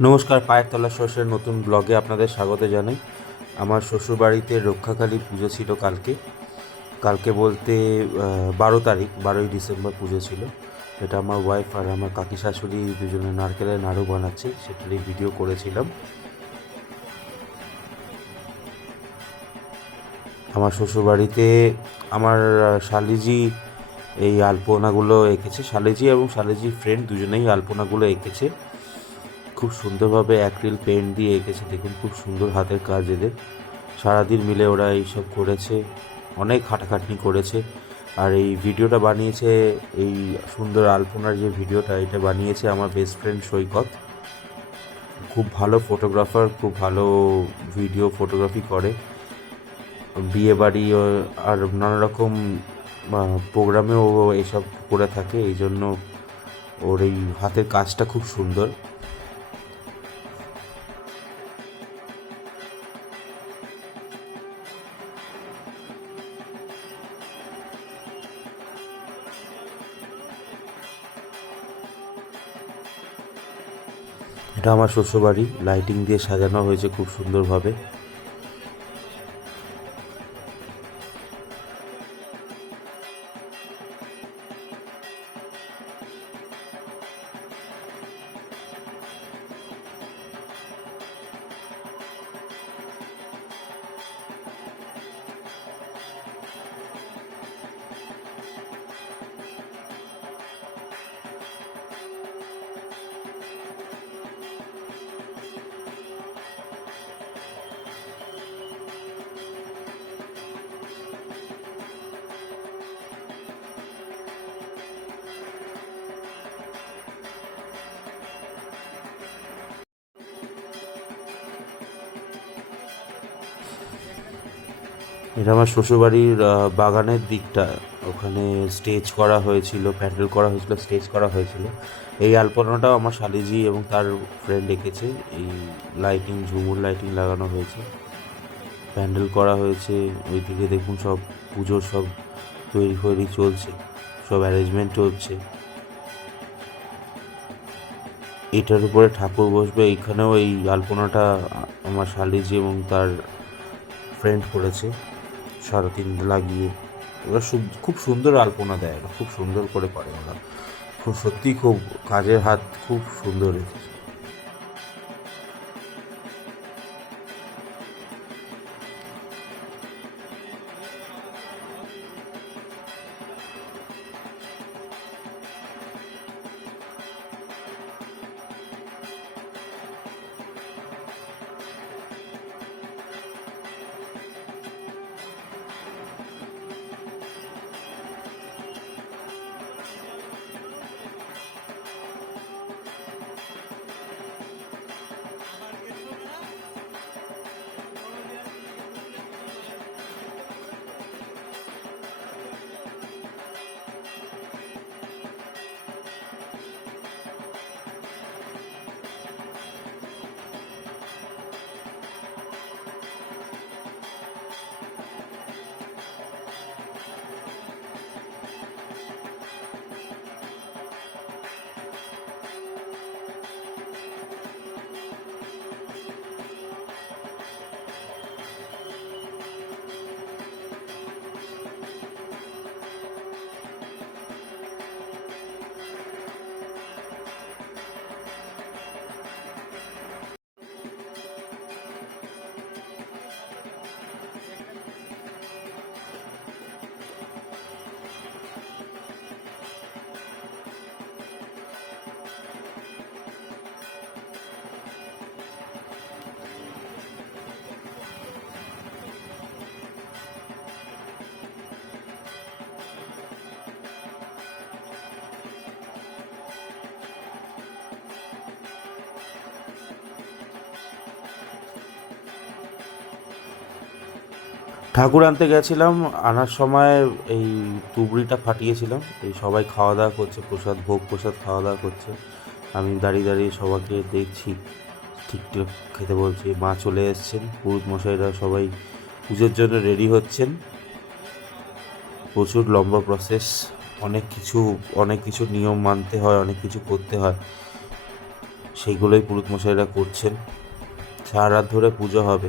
নমস্কার, পায়ের তলা সর্ষের নতুন ব্লগে আপনাদের স্বাগত জানাই। আমার শ্বশুরবাড়িতে রক্ষাকালী পুজো ছিল কালকে। কালকে বলতে 12 তারিখ, 12ই ডিসেম্বর পুজো ছিল। এটা আমার ওয়াইফ আর আমার কাকি শাশুড়ি দুজনে নারকেলের নাড়ু বানাচ্ছে, সেটারই ভিডিও করেছিলাম। আমার শ্বশুরবাড়িতে আমার শালিজি এই আলপনাগুলো এঁকেছে। শালিজি এবং শালিজির ফ্রেন্ড দুজনেই আলপনাগুলো এঁকেছে। খুব সুন্দরভাবে অ্যাক্রিল পেন্ট দিয়ে এঁকেছে, দেখুন খুব সুন্দর হাতের কাজ এদের। সারাদিন মিলে ওরা এইসব করেছে, অনেক খাটাখাটনি করেছে। আর এই ভিডিওটা বানিয়েছে, এই সুন্দর আলপনার যে ভিডিওটা, এটা বানিয়েছে আমার বেস্ট ফ্রেন্ড সৈকত। খুব ভালো ফটোগ্রাফার, খুব ভালো ভিডিও ফটোগ্রাফি করে। বিয়ে বাড়ি আর নানা রকম প্রোগ্রামেও ও এসব করে থাকে, এই জন্য ওর এই হাতের কাজটা খুব সুন্দর। এটা আমার শ্বশুরবাড়ি, লাইটিং দিয়ে সাজানো হয়েছে খুব সুন্দরভাবে। এটা আমার শ্বশুরবাড়ির বাগানের দিকটা। ওখানে স্টেজ করা হয়েছিল, প্যান্ডেল করা হয়েছিল, স্টেজ করা হয়েছিল। এই আলপনাটাও আমার শালিজি এবং তার ফ্রেন্ড এঁকেছে। এই লাইটিং, ঝুমুর লাইটিং লাগানো হয়েছে, প্যান্ডেল করা হয়েছে। ওইদিকে দেখুন সব পুজোর সব তৈরি ফৈরি চলছে, সব অ্যারেঞ্জমেন্ট চলছে। এটার উপরে ঠাকুর বসবে, এইখানেও এই আলপনাটা আমার শালিজি এবং তার ফ্রেন্ড করেছে সারাদিন লাগিয়ে। ওরা খুব সুন্দর আলপনা দেয়, ওরা খুব সুন্দর করে পারে ওরা। খুব সত্যিই খুব কাজের হাত খুব সুন্দর রেখেছে। ঠাকুর আনতে গেছিলাম, আনার সময় এই তুবড়িটা ফাটিয়েছিলাম। এই সবাই খাওয়া দাওয়া করছে, প্রসাদ ভোগ প্রসাদ খাওয়া দাওয়া করছে। আমি দাঁড়িয়ে দাঁড়িয়ে সবাইকে দেখছি, ঠিকঠাক খেতে বলছি। মা চলে এসছেন, পুরোহিত মশাইরা সবাই পুজোর জন্য রেডি হচ্ছেন। প্রচুর লম্বা প্রসেস, অনেক কিছু অনেক কিছু নিয়ম মানতে হয়, অনেক কিছু করতে হয়। সেইগুলোই পুরোহিত মশাইরা করছেন। সারা রাত ধরে পুজো হবে।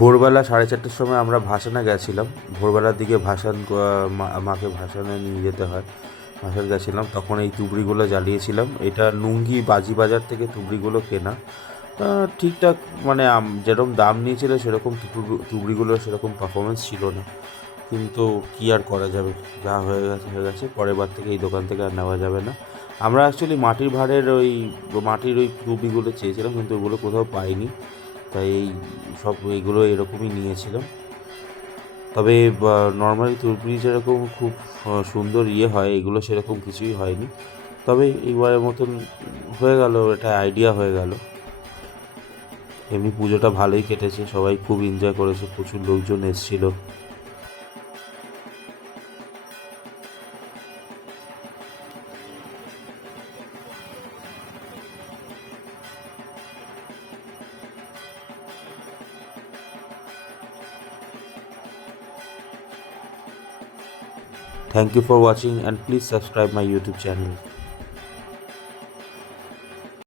ভোরবেলা 4:30টার সময় আমরা ভাসানে গেছিলাম। ভোরবেলার দিকে মাকে ভাসানে নিয়ে যেতে হয়। ভাসান গেছিলাম, তখন এই তুবড়িগুলো জ্বালিয়েছিলাম। এটা নুঙ্গি বাজি বাজার থেকে তুবড়িগুলো কেনা। ঠিকঠাক মানে যেরকম দাম নিয়েছিল সেরকম তুবড়িগুলোর সেরকম পারফরমেন্স ছিল না, কিন্তু কী আর করা যাবে, যা হয়ে গেছে হয়ে গেছে। পরের বার থেকে এই দোকান থেকে আর নেওয়া যাবে না। আমরা অ্যাকচুয়ালি মাটির ওই তুবড়িগুলো চেয়েছিলাম, কিন্তু ওগুলো কোথাও পাইনি, তাই এইগুলো এরকমই নিয়েছিলাম। তবে নর্মালি তুবড়ি যেরকম খুব সুন্দর হয়, এগুলো সেরকম কিছুই হয়নি। তবে এইবারের মতন হয়ে গেল, এটা আইডিয়া হয়ে গেল। এমনি পুজোটা ভালোই কেটেছে, সবাই খুব এনজয় করেছে, প্রচুর লোকজন এসেছিল। Thank you for watching and please subscribe my YouTube channel.